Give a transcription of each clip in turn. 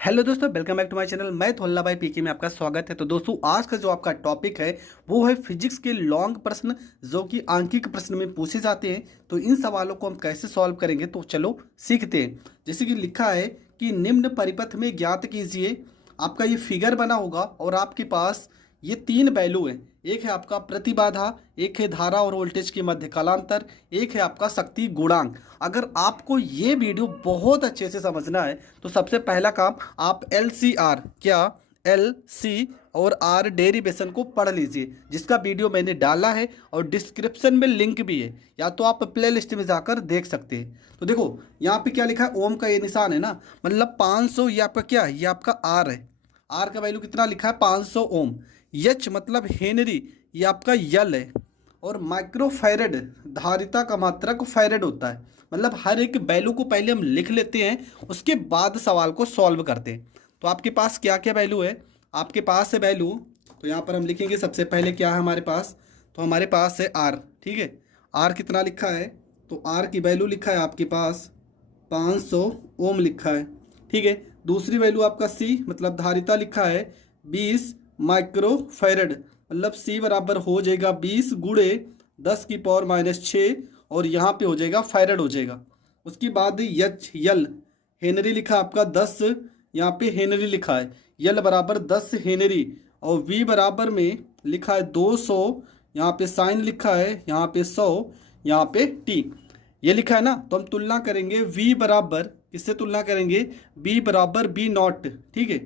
Hello दोस्तों, welcome back to my channel. मैं थोल्ला भाई पीके में आपका स्वागत है। तो दोस्तों, आज का जो आपका टॉपिक है वो है फिजिक्स के लॉन्ग प्रश्न जो कि आंकिक प्रश्न में पूछे जाते हैं। तो इन सवालों को हम कैसे सॉल्व करेंगे, तो चलो सीखते हैं। जैसे कि लिखा है कि निम्न परिपथ में ज्ञात कीजिए। आपका ये फिगर बना होगा और आपके पास ये तीन वैल्यू हैं। एक है आपका प्रतिबाधा, एक है धारा और वोल्टेज के मध्य कालांतर, एक है आपका शक्ति गुणांक। अगर आपको ये वीडियो बहुत अच्छे से समझना है तो सबसे पहला काम आप एल सी और आर डेरिवेशन को पढ़ लीजिए, जिसका वीडियो मैंने डाला है और डिस्क्रिप्शन में लिंक भी है, या तो आप प्ले लिस्ट में जाकर देख सकते हैं। तो देखो यहाँ पे क्या लिखा है, ओम का ये निशान है ना, मतलब 500 ये आपका क्या है, ये आपका आर है। आर का वैल्यू कितना लिखा है, 500 ओम। एच मतलब हेनरी, ये आपका यल है। और माइक्रोफैरड धारिता का मात्रक फैरड होता है। मतलब हर एक वैल्यू को पहले हम लिख लेते हैं, उसके बाद सवाल को सॉल्व करते हैं। तो आपके पास क्या क्या वैल्यू है, आपके पास है वैल्यू, तो यहाँ पर हम लिखेंगे सबसे पहले क्या है हमारे पास। तो हमारे पास है आर, ठीक है। आर कितना लिखा है, तो आर की वैल्यू लिखा है आपके पास 500 ओम लिखा है, ठीक है। दूसरी वैल्यू आपका सी मतलब धारिता लिखा है 20 माइक्रो फैरड, मतलब सी बराबर हो जाएगा 20 गुणे 10⁻⁻6 और यहाँ पे हो जाएगा फैरड हो जाएगा। उसके बाद एच यल हेनरी लिखा आपका 10, यहाँ पे हेनरी लिखा है, यल बराबर 10 हेनरी, और वी बराबर में लिखा है 200, यहाँ पे साइन लिखा है, यहाँ पे 100, यहाँ पे टी ये लिखा है ना। तो हम तुलना करेंगे v बराबर, किससे तुलना करेंगे, b बराबर b नॉट, ठीक है।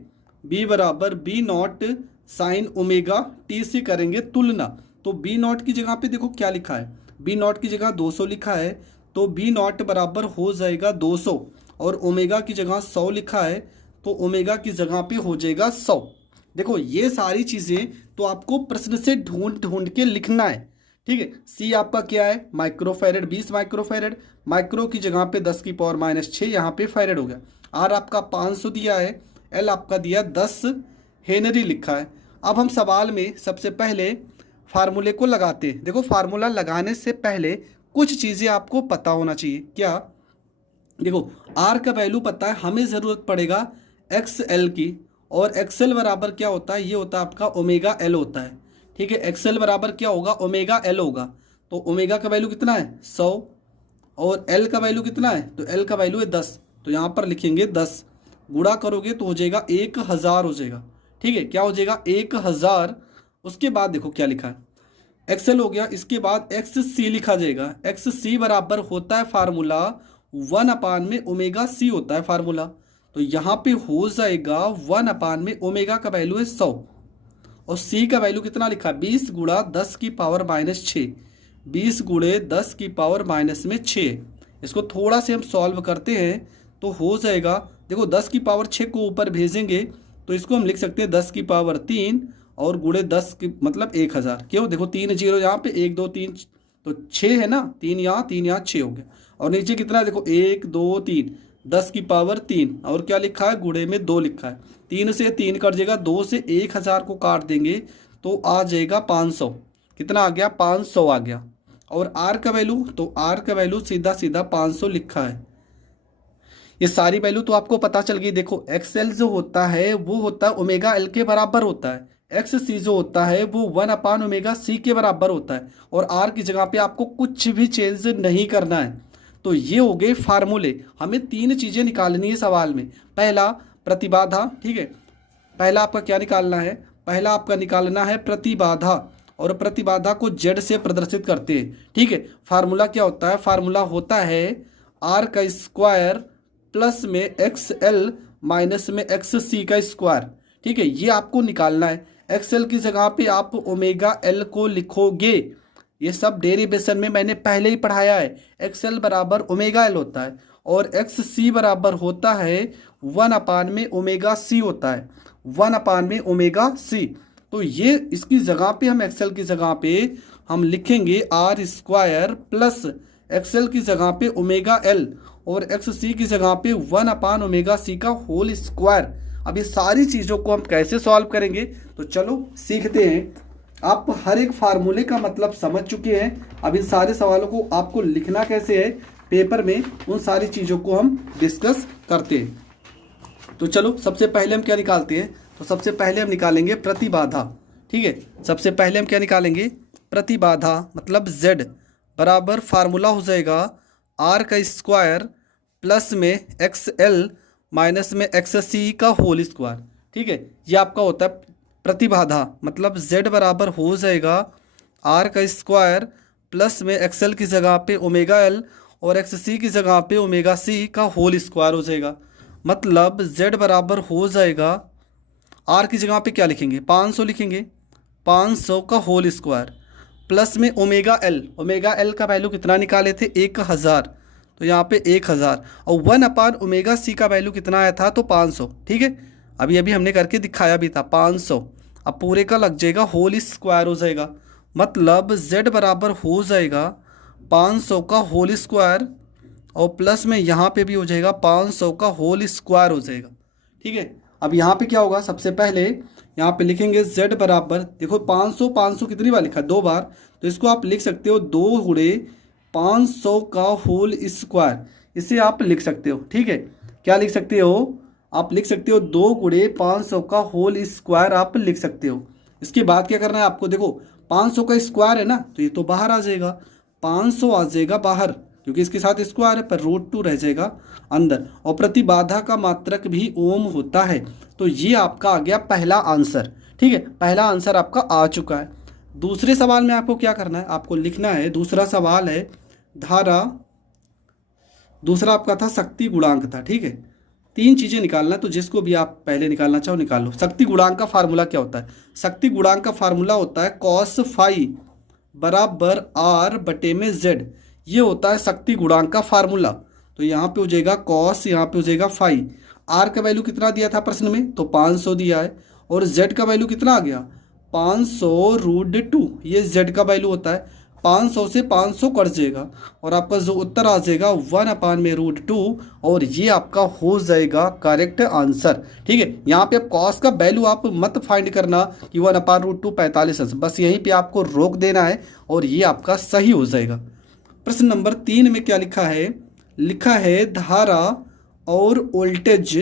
b बराबर b not sine omega T से करेंगे तुलना। तो b नॉट की जगह पे देखो क्या लिखा है, b नॉट की जगह 200 लिखा है, तो b नॉट बराबर हो जाएगा 200, और ओमेगा की जगह 100 लिखा है, तो ओमेगा की जगह पे हो जाएगा 100। देखो ये सारी चीज़ें तो आपको प्रश्न से ढूंढ ढूंढ के लिखना है, ठीक है। सी आपका क्या है, माइक्रोफैरड 20 माइक्रोफैरड, माइक्रो की जगह पे 10⁻⁻6 यहाँ पे फैरड हो गया। आर आपका 500 दिया है, एल आपका दिया 10 हेनरी लिखा है। अब हम सवाल में सबसे पहले फार्मूले को लगाते हैं। देखो फार्मूला लगाने से पहले कुछ चीज़ें आपको पता होना चाहिए। क्या, देखो आर का वैल्यू पता है, हमें ज़रूरत पड़ेगा एक्स एल की, और एक्सएल बराबर क्या होता है, ये होता है आपका ओमेगा एल होता है, ठीक है। एक्सएल बराबर क्या होगा, ओमेगा एल होगा। तो ओमेगा का वैल्यू कितना है 100, और एल का वैल्यू कितना है, तो एल का वैल्यू है 10। तो यहाँ पर लिखेंगे 10, गुणा करोगे तो हो जाएगा 1000 हो जाएगा, ठीक है। क्या हो जाएगा 1000। उसके बाद देखो क्या लिखा है, एक्सएल हो गया, इसके बाद एक्स सी लिखा जाएगा। एक्स सी बराबर होता है फार्मूला 1/ओमेगा सी होता है फार्मूला। तो यहाँ पे हो जाएगा 1/ओमेगा का वैल्यू है 100, और सी का वैल्यू कितना लिखा है 20 गुणा 10⁻⁻6, 20 गुणे 10⁻⁻6। इसको थोड़ा से हम सॉल्व करते हैं तो हो जाएगा, देखो 10⁻6 को ऊपर भेजेंगे तो इसको हम लिख सकते हैं 10⁻3 और गुणे 10 की मतलब 1000। क्यों, देखो 3 जीरो यहाँ पे, 1 2 3 तो 6 है ना, 3 यहाँ 6 हो गया। और नीचे कितना है, देखो 1 2 3 10⁻3, और क्या लिखा है, गुणे में 2 लिखा है। 3 से 3 कट जाएगा, 2 से 1000 को काट देंगे तो आ जाएगा 500। कितना आ गया, 500 आ गया। और आर का वैल्यू, तो आर का वैल्यू सीधा सीधा 500 लिखा है। ये सारी वैल्यू तो आपको पता चल गई। देखो एक्स एल जो होता है वो होता है ओमेगा एल के बराबर होता है, एक्स सी जो होता है वो 1/ओमेगा सी के बराबर होता है, और आर की जगह पे आपको कुछ भी चेंज नहीं करना है। तो ये हो गए फार्मूले। हमें 3 चीज़ें निकालनी है सवाल में। पहला प्रतिबाधा, ठीक है, पहला आपका क्या निकालना है, पहला आपका निकालना है प्रतिबाधा, और प्रतिबाधा को जेड से प्रदर्शित करते हैं, ठीक है। फार्मूला क्या होता है, फार्मूला होता है आर का स्क्वायर प्लस में एक्स एल माइनस में एक्स सी का स्क्वायर, ठीक है। ये आपको निकालना है। एक्स एल की जगह पे आप ओमेगा एल को लिखोगे, ये सब डेरिवेशन में मैंने पहले ही पढ़ाया है। एक्स एल बराबर ओमेगा एल होता है, और एक्स सी बराबर होता है 1/ओमेगा सी होता है, 1/ओमेगा सी। तो ये इसकी जगह पे हम एक्सएल की जगह पे हम लिखेंगे आर स्क्वायर प्लस एक्सएल की जगह पे ओमेगा एल, और एक्स सी की जगह पे 1/ओमेगा सी का होल स्क्वायर। अब ये सारी चीज़ों को हम कैसे सॉल्व करेंगे, तो चलो सीखते हैं। आप हर एक फार्मूले का मतलब समझ चुके हैं, अब इन सारे सवालों को आपको लिखना कैसे है पेपर में, उन सारी चीज़ों को हम डिस्कस करते हैं। तो चलो सबसे पहले हम क्या निकालते हैं, तो सबसे पहले हम निकालेंगे प्रतिबाधा। ठीक है, सबसे पहले हम क्या निकालेंगे, प्रतिबाधा मतलब Z बराबर फार्मूला हो जाएगा R का स्क्वायर प्लस में XL माइनस में XC का होल स्क्वायर। ठीक है, ये आपका होता है प्रतिबाधा, मतलब Z बराबर हो जाएगा R का स्क्वायर प्लस में XL की जगह पे ओमेगा L और XC की जगह पे ओमेगा C का होल स्क्वायर हो जाएगा। मतलब Z बराबर हो जाएगा, R की जगह पे क्या लिखेंगे 500 लिखेंगे, 500 का होल स्क्वायर प्लस में ओमेगा एल का वैल्यू कितना निकाले थे 1000, तो यहाँ पे 1000 और 1/ओमेगा C का वैल्यू कितना आया था तो 500। ठीक है, अभी अभी हमने करके दिखाया भी था 500, अब पूरे का लग जाएगा होल स्क्वायर हो जाएगा। मतलब Z बराबर हो जाएगा 500 का होल स्क्वायर और प्लस में यहाँ पे भी हो जाएगा 500 का होल स्क्वायर हो जाएगा। ठीक है, अब यहाँ पे क्या होगा, सबसे पहले यहाँ पे लिखेंगे Z बराबर, देखो 500 500 कितनी बार लिखा 2 बार, तो इसको आप लिख सकते हो 2 गुणे 500 का होल स्क्वायर, इसे आप लिख सकते हो। ठीक है, क्या लिख सकते हो, आप लिख सकते हो 2 गुणे 500 का होल स्क्वायर आप लिख सकते हो। इसके बाद क्या करना है आपको, देखो 500 का स्क्वायर है ना, तो ये तो बाहर आ जाएगा, 500 आ जाएगा बाहर क्योंकि इसके साथ स्क्वायर है, पर √2 रह जाएगा अंदर, और प्रतिबाधा का मात्रक भी ओम होता है। तो ये आपका आ गया पहला आंसर। ठीक है, पहला आंसर आपका आ चुका है। दूसरे सवाल में आपको क्या करना है, आपको लिखना है, दूसरा सवाल है धारा, दूसरा आपका था शक्ति गुणांक था। ठीक है, 3 चीज़ें निकालना है, तो जिसको भी आप पहले निकालना चाहो निकाल लो। शक्ति गुणांक का फार्मूला क्या होता है, शक्ति गुणांक का फार्मूला होता है cos फाई बराबर R बटे में Z, ये होता है शक्ति गुणांक का फार्मूला। तो यहाँ पे हो जाएगा cos, यहाँ पे हो जाएगा फाई। R का वैल्यू कितना दिया था प्रश्न में, तो 500 दिया है, और Z का वैल्यू कितना आ गया 500√2, ये Z का वैल्यू होता है। 500 से 500 कट जाएगा और आपका जो उत्तर आ जाएगा 1/√2, और ये आपका हो जाएगा करेक्ट आंसर। ठीक है, यहाँ पे आप कॉस का वैल्यू आप मत फाइंड करना कि 1/√2 45, बस यहीं पे आपको रोक देना है और ये आपका सही हो जाएगा। प्रश्न नंबर 3 में क्या लिखा है, लिखा है धारा और वोल्टेज,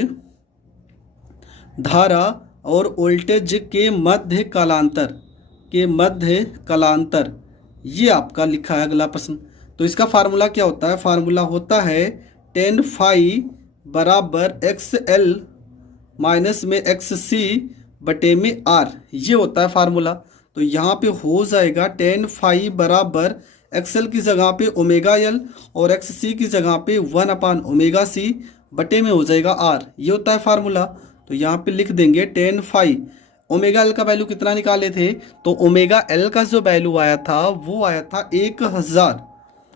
धारा और वोल्टेज के मध्य कालांतर, ये आपका लिखा है अगला प्रश्न। तो इसका फार्मूला क्या होता है, फार्मूला होता है tan फाई बराबर XL माइनस में XC बटे में R, ये होता है फार्मूला। तो यहाँ पे हो जाएगा tan फाई बराबर XL की जगह पे ओमेगा L और XC की जगह पे 1/ओमेगा C बटे में हो जाएगा R, ये होता है फार्मूला। तो यहाँ पे लिख देंगे tan फाई, ओमेगा L का वैल्यू कितना निकाले थे, तो ओमेगा L का जो वैल्यू आया था वो आया था 1000,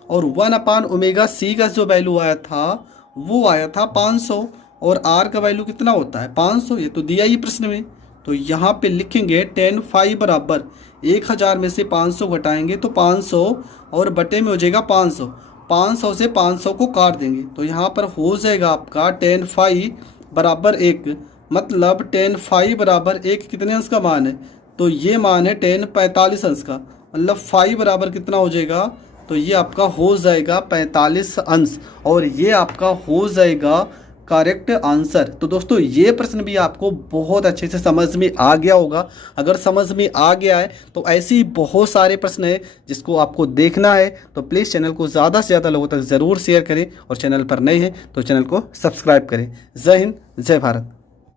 और 1/ओमेगा C का जो वैल्यू आया था वो आया था 500, और R का वैल्यू कितना होता है 500, ये तो दिया ही प्रश्न में। तो यहाँ पे लिखेंगे tan फाई बराबर 1000 में से 500 घटाएंगे तो 500 और बटे में हो जाएगा 500, 500 से 500 को काट देंगे तो यहाँ पर हो जाएगा आपका tan फाई बराबर 1, मतलब tan फाई बराबर 1 कितने अंश का मान है, तो ये मान है tan 45 अंश का, मतलब फाई बराबर कितना हो जाएगा, तो ये आपका हो जाएगा 45 अंश, और ये आपका हो जाएगा करेक्ट आंसर। तो दोस्तों ये प्रश्न भी आपको बहुत अच्छे से समझ में आ गया होगा। अगर समझ में आ गया है तो ऐसे ही बहुत सारे प्रश्न हैं जिसको आपको देखना है, तो प्लीज़ चैनल को ज़्यादा से ज़्यादा लोगों तक ज़रूर शेयर करें, और चैनल पर नए हैं तो चैनल को सब्सक्राइब करें। जय हिंद, जय भारत।